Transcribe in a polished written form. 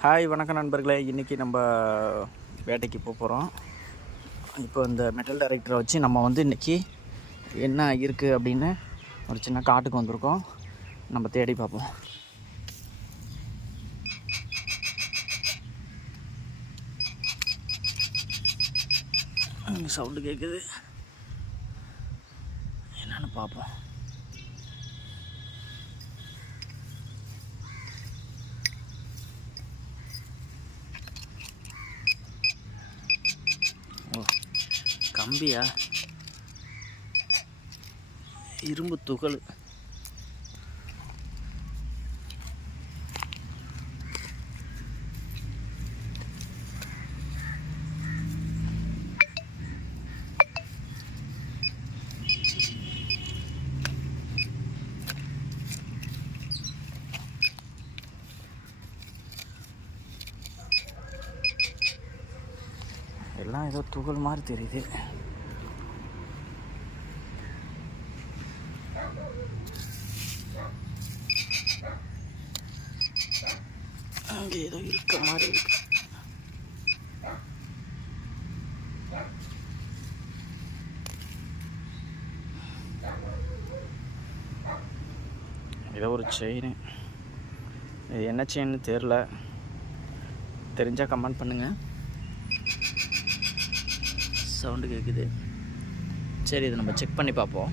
Hi வணக்கம் நண்பர்களே. இன்றைக்கி நம்ம வேட்டைக்கு போகிறோம். இப்போ இந்த மெட்டல் டைரக்டரை வச்சு நம்ம இன்றைக்கி என்ன இருக்குது அப்படின்னு ஒரு சின்ன காட்டுக்கு வந்திருக்கோம். நம்ம தேடி பார்ப்போம். சவுண்டு கேட்குது, என்னென்னு பார்ப்போம். கம்பியா, இரும்பு துகள். எல்லாம் ஏதோ துகள் மாதிரி தெரியுது. அங்கே ஏதோ இருக்க மாதிரி இருக்கு. ஏதோ ஒரு செயின். இது என்ன செயின்னு தெரில, தெரிஞ்சால் கமெண்ட் பண்ணுங்கள். சவுண்டு கேட்குது. சரி, இதை நம்ம செக் பண்ணி பார்ப்போம்.